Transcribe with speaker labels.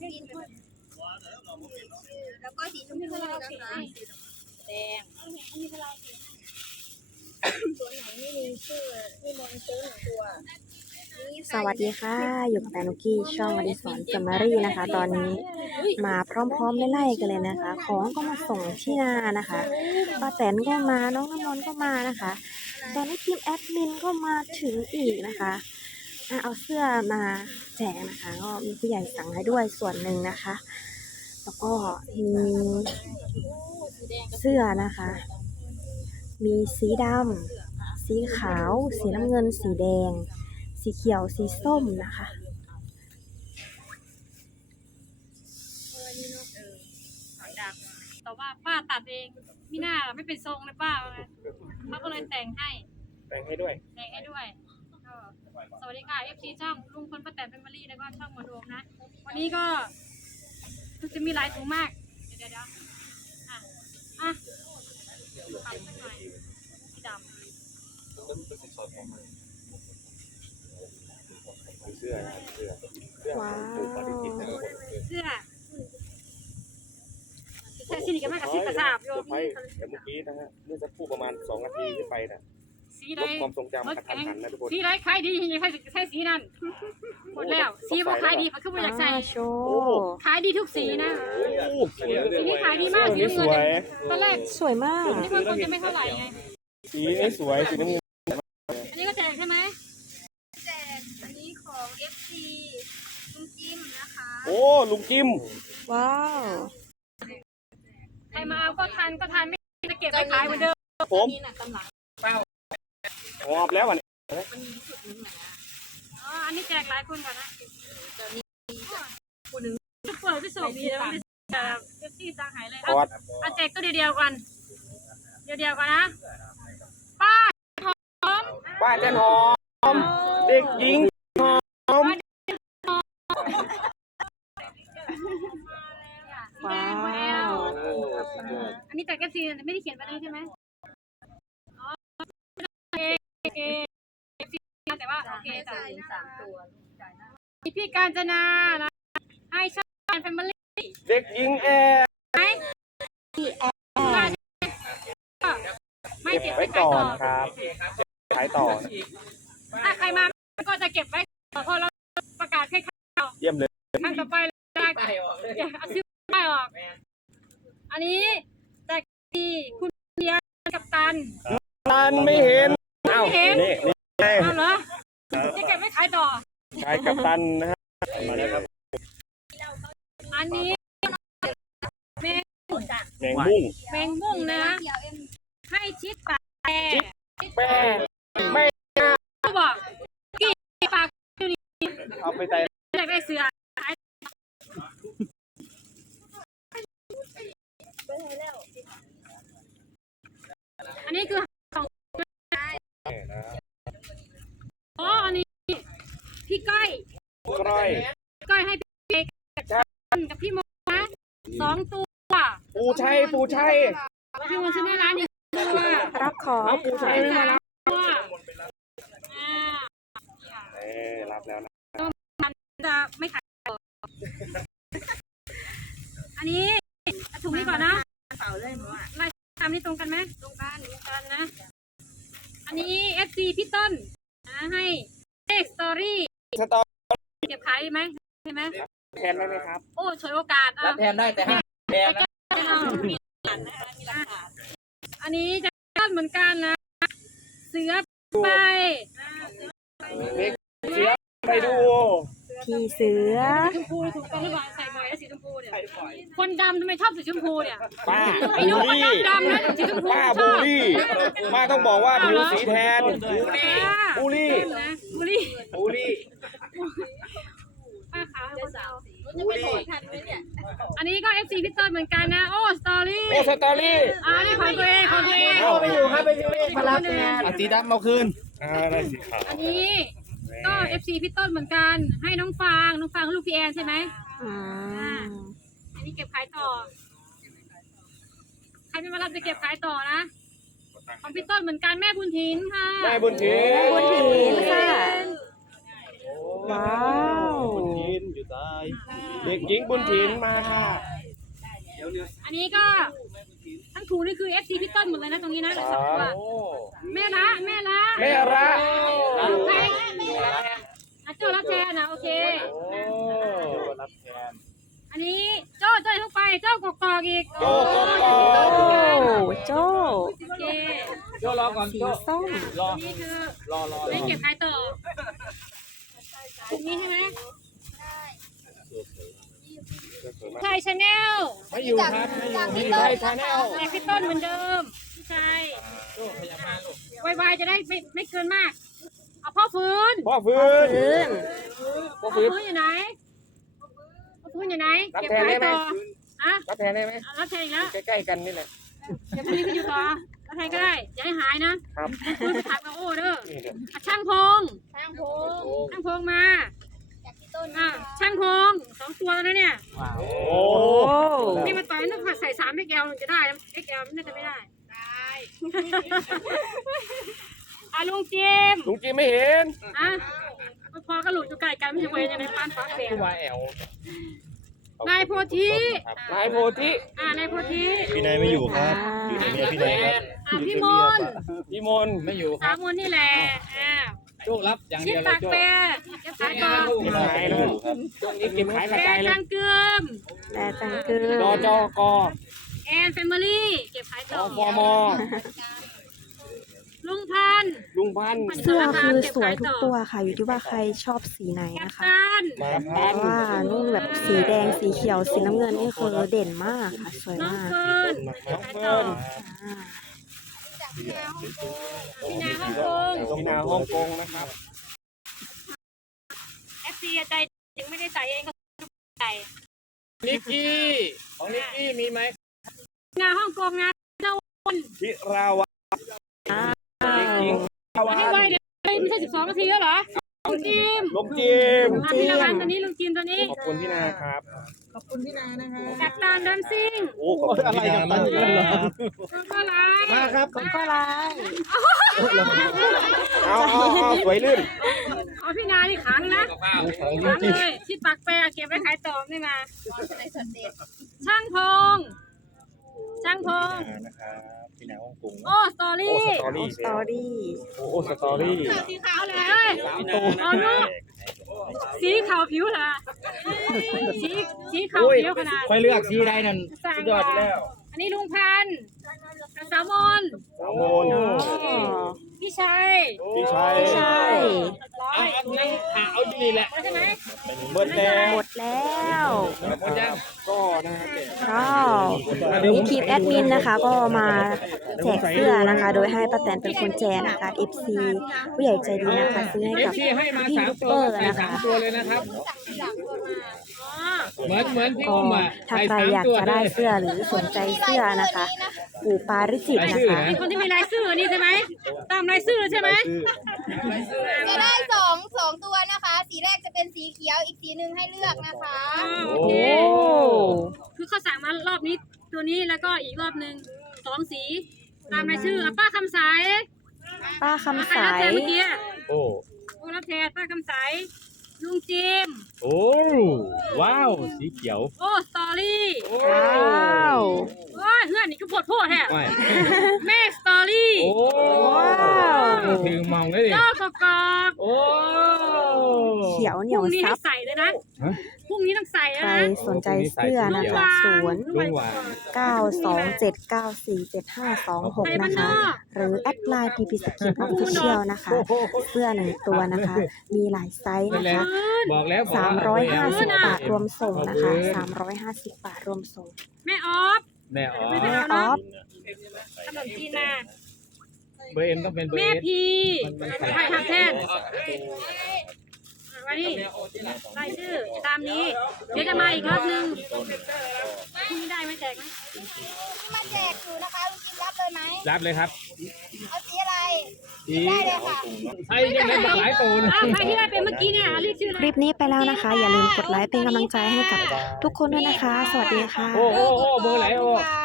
Speaker 1: แล้วก็สีชมพูนะคะแดงตัวไหนไม่มีชื่อไม่มองเจอหนึ่งตัว
Speaker 2: สวัสดีค่ะอยู่กับแตนุกี้ช่องอดิศรแฟมิลี่นะคะตอนนี้มาพร้อมๆไล่ๆกันเลยนะคะของก็มาส่งที่นานะคะป้าแตนก็มาน้องน้ำมนต์ก็มานะคะตอนนี้ทีมแอดมินก็มาถึงอีกนะคะเอาเสื้อมาแจกนะคะก็มีผู้ใหญ่สั่งให้ด้วยส่วนหนึ่งนะคะแล้วก็มีเสื้อนะคะมีสีดำสีขาวสีน้ำเงินสีแดงสีเขียวสีส้มนะคะ
Speaker 3: แต่ว่าป้าตัดเองมิน่าไม่เป็นทรงเลยป้าเขาก็เลยแต่งให้ด้วยสวัสดีค่ะ FC ช่องลุงพลป้าแตนแฟมิลี่แล้วก็ช่องหมอโดมนะวันนี้ก็จะมีหลายถุงมากเดี๋ยวตัดสักหน่อยสีดำ
Speaker 2: ว้าว
Speaker 3: เสื้อสีนี้ก็มากระซิบกระซาบโยม
Speaker 4: แต่เมื่อกี้นะฮะเมื่อสักครู่ประมาณ2 นาทีขึ้นไปนะลดความทรงจำกระทันหันนะทุกคน
Speaker 3: สีไรขายดียังใช้สีนั่นหมดแล้วสีพอขายดีเขาคือไม่อยากใส่
Speaker 2: โชว์
Speaker 3: ขายดีทุกสีนะสีนี้ขายดีมากสีน้ำเงินตอนแรก
Speaker 2: สวยมาก
Speaker 3: นี่มันคงจะไม่เท่าไหร่ไง
Speaker 4: สีนี้สวยสีน้ำเงิน
Speaker 3: อันนี้ก็แจกใช่ไหม
Speaker 1: แจกอันนี้ของ FC ลุงจิมนะคะ
Speaker 4: โอ้ลุงจิม
Speaker 2: ว้าว
Speaker 3: ใครมาเอาก็ทานไม่จะเก็บไปขายเหมือนเดิม
Speaker 4: ผมหอบแล้ววัน
Speaker 3: อันนี้แจกหลายคนก่อนนะคนหนึ่งจะเปิดที่ส่งดีแล้วจะFCตังหายเลยเอาแจกก็เดียวกันนะป้าหอม
Speaker 4: ป้าจันหอมเด็กหญิงหอม
Speaker 2: ว้าว
Speaker 3: อันนี้แต่แกซีไม่ได้เขียนไปเลยใช่ไหมอ๋อแต่ว่าโอเคจ่าย3 ตัวมีพี่กาญจนานะให้ช่างแฟมิลี่
Speaker 4: เด็กหญิงแอร์
Speaker 3: ไม่เก็บ
Speaker 4: ไว้ก่อนครับขายต่อ
Speaker 3: ถ้าใครมาก็จะเก็บไว้พอเราประกาศให้ข่าว
Speaker 4: เยี่ยมเลย
Speaker 3: ครั้งต่อไปได้เอาซื้อได้ออกอันนี้แต่ที่คุณเดียกับตัน
Speaker 4: ไม่เห็น
Speaker 3: นี่เหรอจะเก็บไว้ขายต่อ
Speaker 4: ขายกับตันนะฮะมาแล้วครับ
Speaker 3: อันนี้แมงมุ้งนะให้ชิดปาก
Speaker 4: แม่ไม่
Speaker 3: บอกกี่ปากอยู่นี่
Speaker 4: เอาไปใส่
Speaker 3: ได้เสืออันนี้คือของอันนี้พี่ก้อยให้พี่เอกกับพี่โมนะ2 ตัว
Speaker 4: ปูชัย
Speaker 3: พี่โมซื้อในร้านนี้
Speaker 2: รับของ
Speaker 4: ปูชัย
Speaker 3: มาแล้ว
Speaker 4: รับแล้วนะ
Speaker 3: มันจะไม่ขายอันนี้ถุงนี้ก่อนนะเป่าเลยลายตามนี้ตรงกันไหมตรงกันนะอันนี้ FC พี่ต้นนะให้เลขสตอรี่เก็บขายไหมใช่ไหม
Speaker 4: แทนได้ไหมครับ
Speaker 3: โอ้ฉวยโอกาส
Speaker 5: รับแทนได้แต่ห้ามแทนนะ
Speaker 3: อันนี้จะเหมือนกันนะเสือไป
Speaker 4: ไปดู
Speaker 2: พี่เสือ
Speaker 3: ชมพูถูกต้องหรือเปล่าใส่บ่อยแล้วสีชมพูเนี่ยคนดำทำไมชอบสีชมพูเนี่ย
Speaker 4: ป้า
Speaker 3: ไอ้นุ๊กคนดำนะสีชมพู
Speaker 4: ป้าบูลลี่ป้าต้องบอกว่าผิวสีแทนบูลลี่
Speaker 3: ป้าขาวอันนี้ก็ FC พี่ต้นเหมือนกันนะโอ้สตอรี่
Speaker 4: อัน
Speaker 3: นี้ของตัวเอง
Speaker 5: ไปอยู่ครับไปอยู่มารับงานสีดำเอาคืน
Speaker 4: ได้สีขาว
Speaker 3: อันนี้ก็ FC พี่ต้นเหมือนกันให้น้องฟางลูกพี่แอนใช่ไหมอันนี้เก็บขายต่อใครไม่มารับจะเก็บขายต่อนะของพี่ต้นเหมือนกันแม่บุญถินค่ะ
Speaker 4: แม่บุญถิ
Speaker 2: นค่ะว้าว
Speaker 4: บุญถินอยู่ใต้เด็กหญิงบุญถิ่นมาค่ะ
Speaker 3: อันนี้ก็ทั้งถุงนี่คือ FC พี่ต้นหมดเลยนะตรงนี้นะสองตัวแม่ละ
Speaker 4: แม่ระ
Speaker 3: ใครเจ้ารับแทนนะโอเค
Speaker 5: รับแทน
Speaker 3: อันนี้โจ้เข้าไปเจ้ากอกอีก
Speaker 4: โจ้กอก
Speaker 2: โอ้โจ้
Speaker 3: โอเค
Speaker 5: โจ้รอก่อน
Speaker 2: สี
Speaker 5: โจ้
Speaker 2: ส้ม
Speaker 5: รอ
Speaker 3: อันนี้คือ
Speaker 5: รอ
Speaker 3: ไม่เก็บขายต่อถุงนี้ใช่ไหมไทยชาแนล
Speaker 5: ไม่อยู่ครับไม่อยู่นี่ไทยชาแนล
Speaker 3: แต่พี่ต้นเหมือนเดิมพี่ชาย
Speaker 5: โจ้พยาบาลลูก
Speaker 3: ไวๆจะได้ไม่เกินมากเอาพ่อฟื้น
Speaker 4: พ่อฟื้น
Speaker 2: พื้น
Speaker 3: พ่อฟื้นอยู่ไหนพ่อฟื้นอยู่ไหนเก็บขายต่ออะ
Speaker 5: รับแทนได้ไหม
Speaker 3: รับแทนอีกแล้ว
Speaker 5: ใกล้ๆกันนี่แหละ
Speaker 3: เดี๋ยวพรุ่งนี้ไปอยู่ต่อรับแทนก็ได้อย่าให้หายนะครับฟื้นไปถามกับโอ้เด้ออ่ะช่างพงมา
Speaker 1: จากพี่ต้น
Speaker 3: อ่ะช่างพง2 ตัวแล้วนะเนี่ย
Speaker 5: ว้าว
Speaker 4: โอ้
Speaker 3: นี่มาต่อยนึกว่าใส่3 XL จะได้นะ XL น่าจะไม่ได้อ่ะลุงจิม
Speaker 4: ลุงจีไม่เห็น
Speaker 3: อ่ะพอก็หลุดอยู่ไกลกันไม่ใช่เวรยังไงป้านฟ้าแสง
Speaker 5: วาแอล
Speaker 3: นายโพธิ
Speaker 4: นายโพธิ
Speaker 3: นายโพธิ
Speaker 6: พี่นายไม่อยู่ครับอยู่ในเนี่ยพี่นายครับ
Speaker 3: พี่มน
Speaker 4: พี่มน
Speaker 5: ไม่อยู่ค
Speaker 3: สา
Speaker 5: รับ
Speaker 3: มมนนี่แหละอ่า
Speaker 5: โจ้รับอย่าง
Speaker 3: ชิ
Speaker 5: เดี
Speaker 3: ด
Speaker 5: ยวเล
Speaker 3: ปาย ก
Speaker 5: โจ้
Speaker 3: แปรเก็บขายต่อ
Speaker 6: พี่นายไม่อยู่ครับ
Speaker 5: ช่วงนี้เก็บขายก
Speaker 3: แป
Speaker 5: ระ
Speaker 3: ร
Speaker 5: จายเลย
Speaker 3: จังเกึม
Speaker 2: แต่จังคือ
Speaker 4: ดอจก
Speaker 3: แอนแฟมิลี่เก็บขาย
Speaker 4: อ
Speaker 3: ต่อ
Speaker 4: ฟม
Speaker 3: ลุงพันธุ์
Speaker 4: ลุงพันธุ์
Speaker 2: เสื้อคือสวยทุกตัวค่ะ อยู่ที่ว่าใครชอบสีไหน
Speaker 3: กัป
Speaker 2: นะคะ
Speaker 3: ตัน
Speaker 4: มา
Speaker 2: เพ
Speaker 4: พัน
Speaker 2: ราะว่านุ่งแบบสีแดงสีเขียวสีน้ำเงินนี่คือเด่นมากค่ะสวย
Speaker 3: น้อง
Speaker 2: มาก
Speaker 3: เฟิร์น
Speaker 4: น้อง
Speaker 3: ขาย
Speaker 4: เฟิ
Speaker 3: ต่อ
Speaker 4: ร์น
Speaker 2: อ่า
Speaker 1: จากพี่นาฮ่องกง
Speaker 3: พี่นาฮ่องกง
Speaker 4: พี่นาฮ่องกงนะครับ
Speaker 3: FC ใจถึงไม่ได้ใส่เองก็ใส่
Speaker 5: นิกกี้ของนิกกี้มีไหม
Speaker 3: พี่นาฮ่องกงนะ
Speaker 4: พิราวะเด็กหญิงพิราวะ
Speaker 3: ให้ไวเดี๋ยวไม่ใช่12 นาทีแล้วเหรอลุงจิม
Speaker 4: ลุงจีม
Speaker 3: พี่ละวันตัวนี้ลุงจิมตัวนี้
Speaker 4: ขอบคุณพี่นาครับ
Speaker 3: กัปตันดัมซิ่ง
Speaker 6: โอ้ขอบคุณพี่นามากเลยครับ
Speaker 3: แล้วก็อะไร
Speaker 5: มาครับ
Speaker 2: ก็ลาย
Speaker 4: เอาสวยลื่น
Speaker 3: เอาพี่นานี่ขังนะขังเลยชิดปากแปรเก็บไว้ขายต่อไม่มา
Speaker 1: ในสันเดช
Speaker 3: ช่างพงช่างพง
Speaker 6: นะครับพี่นาฮ่องกง
Speaker 3: โอ้สตอ
Speaker 4: โอ้
Speaker 3: รี่
Speaker 4: สตอรี่
Speaker 2: สตอรี่
Speaker 4: โอ้สตอรี่
Speaker 3: สีขาวเลยเอาลูกสีขาวผิวเหรอสีขาวผิวขนาด
Speaker 5: ค่อยเลือกสีใดนั่น
Speaker 3: สั่ง
Speaker 4: สุดยอดแล้ว
Speaker 3: อันนี้ลุงพันธุ์สาวมน
Speaker 4: สาวโมน
Speaker 3: พี่ชัย
Speaker 4: พี่ชัย
Speaker 2: ใช่
Speaker 3: ร้อ
Speaker 5: เอา
Speaker 3: ย
Speaker 5: งั้นเอาอยู่นี่แหละ
Speaker 3: ใช่ไหม
Speaker 4: เบิร์ดแล้ว
Speaker 2: หมดแล้ว
Speaker 5: หมดยัง
Speaker 4: ก็นะฮะ
Speaker 2: ก็มีทีมแอดมินนะคะ ก็มาแจกเสื้อนะคะ โดยให้ป้าแตนเป็นคนแจกนะคะ FC ผู้ใหญ่ใจดีนะคะซื้อให้
Speaker 5: เอฟ
Speaker 2: กับ
Speaker 5: ซีให้มา
Speaker 2: พี่
Speaker 5: 3
Speaker 2: ยู
Speaker 5: ตั
Speaker 2: เป
Speaker 5: ว
Speaker 2: อร์
Speaker 5: ใส่
Speaker 2: นะคะ
Speaker 5: 3 ตัวเลยนะครับ
Speaker 3: อ๋อ
Speaker 5: เหมือนพี่
Speaker 2: ก็
Speaker 5: อุ้มอ่ะ
Speaker 2: ถ้า
Speaker 5: ใส่
Speaker 2: ใครอยาก
Speaker 5: 3 ตัว
Speaker 2: จะ
Speaker 5: เล
Speaker 2: ได้
Speaker 5: ย
Speaker 2: เสื้อหรือสนใจเสื้อนะคะ ปู่ปาริจิตนะคะ
Speaker 3: มีคนที่มีลายชื่อนี่ใช่ไหมตามลายชื่อใช่ไหม
Speaker 1: จะได้สองตัวนะคะ สีแรกจะเป็นสีเขียวอีกสีหนึ่งให้เลือกนะคะ
Speaker 3: โอ
Speaker 2: โอ้
Speaker 3: เคคือเขาสั่งมารอบนี้ตัวนี้แล้วก็อีกรอบหนึ่ง2 สีตามรายชื่ออ่ะป้าคำสาย
Speaker 2: ป้าคำ
Speaker 3: ใคร
Speaker 2: สา
Speaker 3: รับแท
Speaker 2: ย
Speaker 3: นเมื่อกี้
Speaker 5: โอ้
Speaker 3: โอ้รับแทนป้าคำสายลุงจิม
Speaker 6: โอ้ว้าวสีเขียว
Speaker 3: โอ้สตอรี่
Speaker 2: ว้าว
Speaker 3: โอ้ยเพื่อนนี่ก็ปวดโพดแท้
Speaker 5: ไม่
Speaker 3: แม่สตอรี่
Speaker 5: โอ้ถึงมองเลยดิ
Speaker 3: เจ้ากอกอก
Speaker 5: โอ้
Speaker 2: เขียวเห
Speaker 3: พ
Speaker 2: นียว
Speaker 3: รุ่งนี้
Speaker 2: ซั
Speaker 3: ให้
Speaker 2: บ
Speaker 3: ใส่เลยนะพรุ่งนี้ต้องใส่แล้ว
Speaker 2: ใคร
Speaker 3: นะ
Speaker 2: สนใจเสื้อนะคะ0
Speaker 5: ลุงหวาน
Speaker 2: 927947526 นะคะ หรือแอดไลน์ PP Skin Official นะคะ เสื้อ1ตัวนะคะ มีหลายไซส์นะคะ
Speaker 5: บอกแล้วบอก
Speaker 2: 350 บาทรวมส่งนะคะ 350 บาทรวมส่ง
Speaker 3: แม่ออฟ
Speaker 5: แม่อ๋อ
Speaker 2: แม่ออฟ
Speaker 3: ขนมจีนมา
Speaker 5: เบอร์เอ็มต้องเป็นเบอร์
Speaker 3: แม่
Speaker 5: เอส
Speaker 3: พี
Speaker 5: มัน
Speaker 3: ใครทำแทนวันนี้รายชื่อตามนี้ เดี๋ยวจะมาอีกรอบนึงพรุ่งนี้ได้ไหมแจกไหม
Speaker 1: ที่มาแจกอยู่นะคะลุงจิมรับเลยไหม
Speaker 5: รับเลยครับ
Speaker 1: เอาสีอะไร
Speaker 5: สี
Speaker 1: ได้เลยค่ะ
Speaker 5: ไอ้ยังได้หลายตูน
Speaker 3: อ้าวใครที่ได้เป็นเมื่อกี้เนี่ยเรียกชื่ออะไร
Speaker 2: คลิปนี้ไปแล้วนะคะ อย่าลืมกดไลค์เป็นกำลังใจให้กับทุกคนด้วยนะคะ สวัสดีค่ะ
Speaker 5: โอ้เบอร์ไหนโอ้